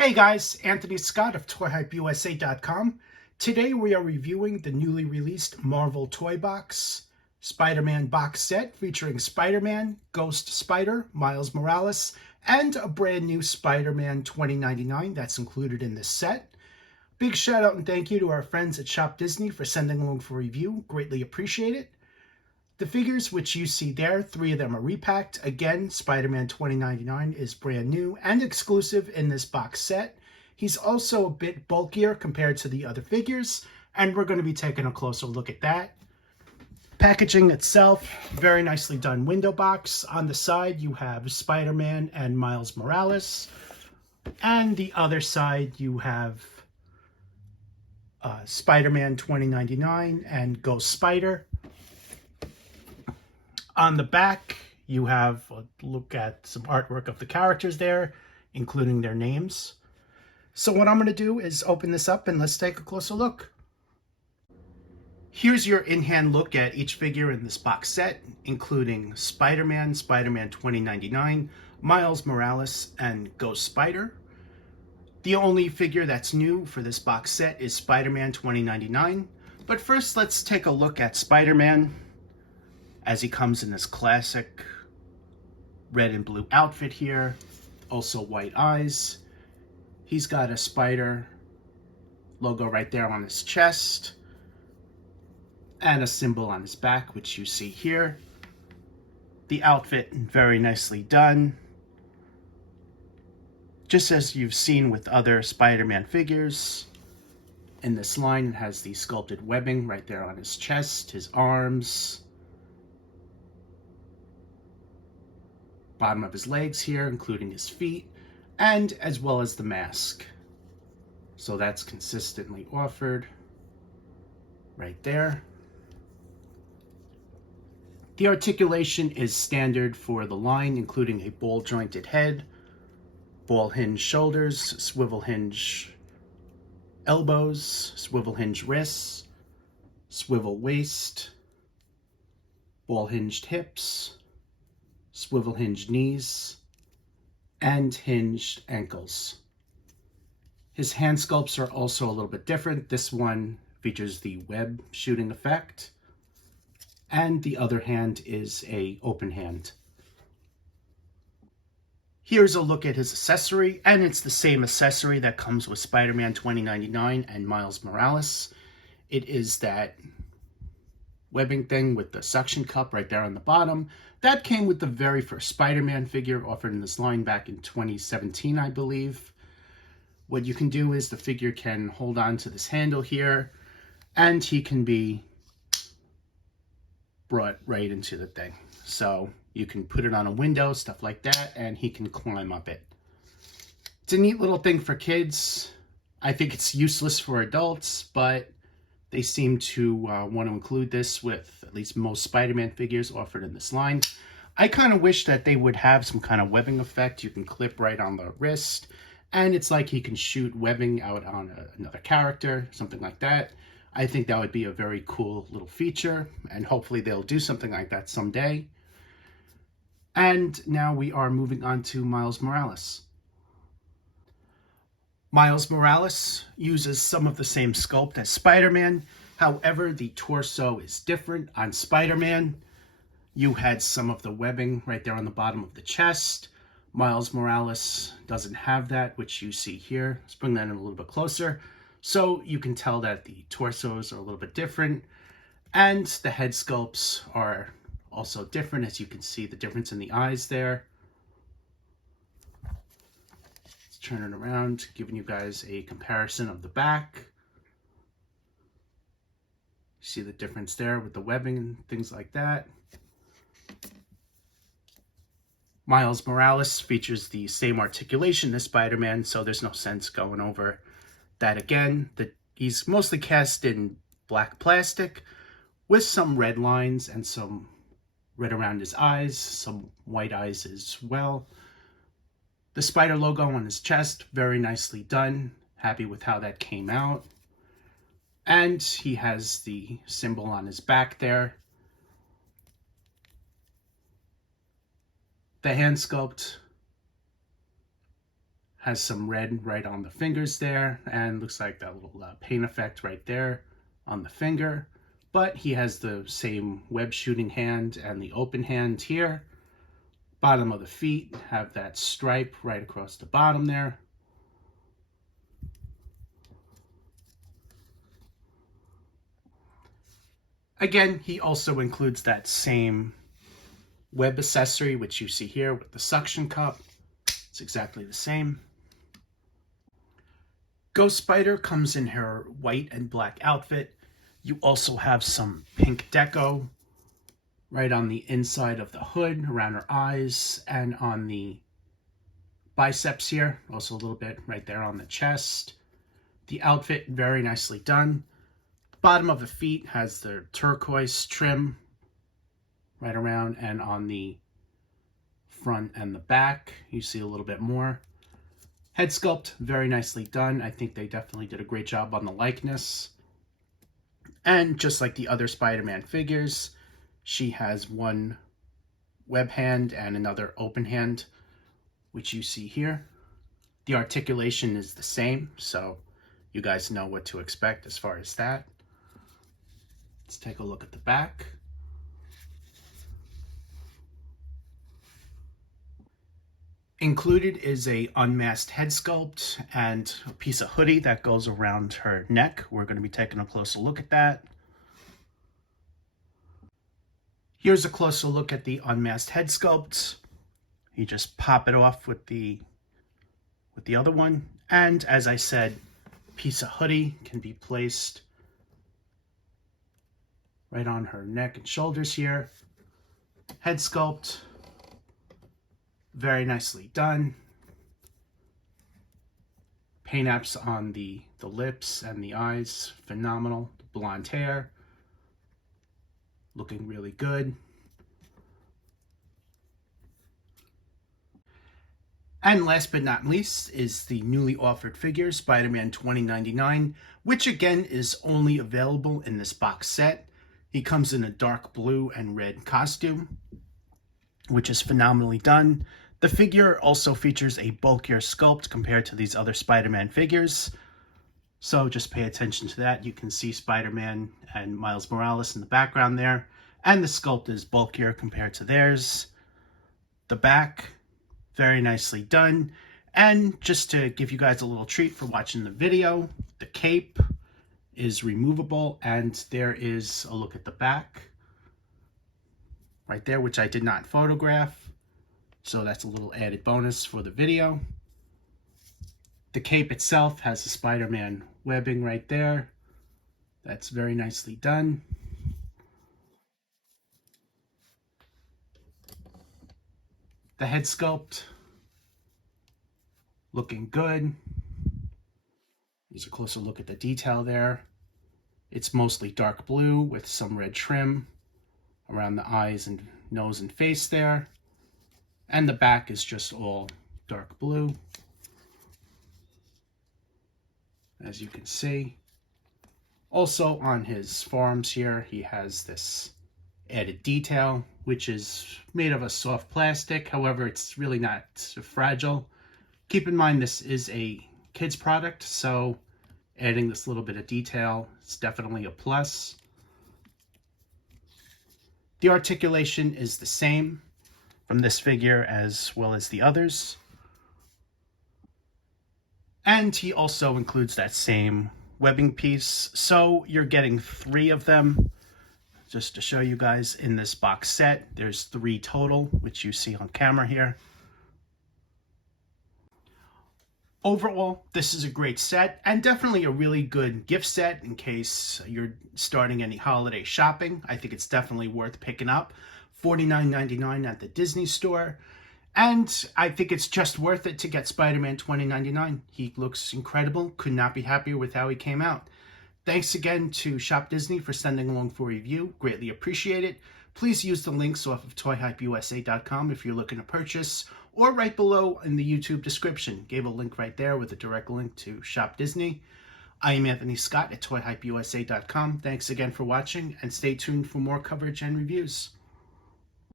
Hey guys, Anthony Scott of ToyHypeUSA.com. Today we are reviewing the newly released Marvel Toy Box Spider-Man box set featuring Spider-Man, Ghost Spider, Miles Morales, and a brand new Spider-Man 2099 that's included in this set. Big shout out and thank you to our friends at shopDisney for sending along for review. Greatly appreciate it. The figures which you see there, 3 of them are repacked. Again, Spider-Man 2099 is brand new and exclusive in this box set. He's also a bit bulkier compared to the other figures, and we're going to be taking a closer look at that. Packaging itself, very nicely done window box. On the side, you have Spider-Man and Miles Morales. And the other side, you have Spider-Man 2099 and Ghost Spider. On the back, you have a look at some artwork of the characters there, including their names. So what I'm going to do is open this up and let's take a closer look. Here's your in-hand look at each figure in this box set, including Spider-Man, Spider-Man 2099, Miles Morales, and Ghost Spider. The only figure that's new for this box set is Spider-Man 2099. But first, let's take a look at Spider-Man, as he comes in this classic red and blue outfit here, also white eyes. He's got a spider logo right there on his chest and a symbol on his back, which you see here. The outfit very nicely done. Just as you've seen with other Spider-Man figures, in this line it has the sculpted webbing right there on his chest, his arms, bottom of his legs here, including his feet, and as well as the mask. So that's consistently offered right there. The articulation is standard for the line, including a ball jointed head, ball hinge shoulders, swivel hinge elbows, swivel hinge wrists, swivel waist, ball hinged hips, swivel hinged knees, and hinged ankles. His hand sculpts are also a little bit different. This one features the web shooting effect, and the other hand is an open hand. Here's a look at his accessory, and it's the same accessory that comes with Spider-Man 2099 and Miles Morales. It is that webbing thing with the suction cup right there on the bottom. That came with the very first Spider-Man figure offered in this line back in 2017, I believe. What you can do is the figure can hold on to this handle here, and he can be brought right into the thing. So you can put it on a window, stuff like that, and he can climb up it. It's a neat little thing for kids. I think it's useless for adults, but they seem to want to include this with at least most Spider-Man figures offered in this line. I kind of wish that they would have some kind of webbing effect you can clip right on the wrist, and it's like he can shoot webbing out on another character, something like that. I think that would be a very cool little feature, and hopefully they'll do something like that someday. And now we are moving on to Miles Morales. Miles Morales uses some of the same sculpt as Spider-Man. However, the torso is different. On Spider-Man, you had some of the webbing right there on the bottom of the chest. Miles Morales doesn't have that, which you see here. Let's bring that in a little bit closer. So you can tell that the torsos are a little bit different, and the head sculpts are also different, as you can see the difference in the eyes there. Turn it around, giving you guys a comparison of the back. See the difference there with the webbing and things like that. Miles Morales features the same articulation as Spider-Man, so there's no sense going over that again. He's mostly cast in black plastic with some red lines and some red around his eyes, some white eyes as well. The spider logo on his chest, very nicely done. Happy with how that came out. And he has the symbol on his back there. The hand sculpt Has some red right on the fingers there, and looks like that little paint effect right there on the finger. But he has the same web shooting hand and the open hand here. Bottom of the feet have that stripe right across the bottom there. Again, he also includes that same web accessory, which you see here with the suction cup. It's exactly the same. Ghost Spider comes in her white and black outfit. You also have some pink deco right on the inside of the hood, around her eyes, and on the biceps here. Also a little bit right there on the chest. The outfit, very nicely done. Bottom of the feet has the turquoise trim right around, and on the front and the back, you see a little bit more. Head sculpt, very nicely done. I think they definitely did a great job on the likeness. And just like the other Spider-Man figures, she has one web hand and another open hand, which you see here. The articulation is the same, so you guys know what to expect as far as that. Let's take a look at the back. Included is a unmasked head sculpt and a piece of hoodie that goes around her neck. We're going to be taking a closer look at that. Here's a closer look at the unmasked head sculpt. You just pop it off with the other one. And as I said, piece of hoodie can be placed right on her neck and shoulders here. Head sculpt, very nicely done. Paint apps on the lips and the eyes, phenomenal. Blonde hair, looking really good. And last but not least is the newly offered figure, Spider-Man 2099, which again is only available in this box set. He comes in a dark blue and red costume, which is phenomenally done. The figure also features a bulkier sculpt compared to these other Spider-Man figures. So just pay attention to that. You can see Spider-Man and Miles Morales in the background there. And the sculpt is bulkier compared to theirs. The back, very nicely done. And just to give you guys a little treat for watching the video, the cape is removable, and there is a look at the back right there, which I did not photograph. So that's a little added bonus for the video. The cape itself has the Spider-Man webbing right there. That's very nicely done. The head sculpt, looking good. Here's a closer look at the detail there. It's mostly dark blue with some red trim around the eyes and nose and face there. And the back is just all dark blue, as you can see. Also on his forearms here, he has this added detail, which is made of a soft plastic. However, it's really not fragile. Keep in mind this is a kid's product, so adding this little bit of detail is definitely a plus. The articulation is the same from this figure as well as the others. And he also includes that same webbing piece. So you're getting 3 of them. Just to show you guys, in this box set, there's 3 total, which you see on camera here. Overall, this is a great set and definitely a really good gift set in case you're starting any holiday shopping. I think it's definitely worth picking up. $49.99 at the Disney store. And I think it's just worth it to get Spider-Man 2099. He looks incredible. Could not be happier with how he came out. Thanks again to shopDisney for sending along for a review. Greatly appreciate it. Please use the links off of toyhypeusa.com if you're looking to purchase, or right below in the YouTube description. Gave a link right there with a direct link to shopDisney. I am Anthony Scott at toyhypeusa.com. Thanks again for watching, and stay tuned for more coverage and reviews.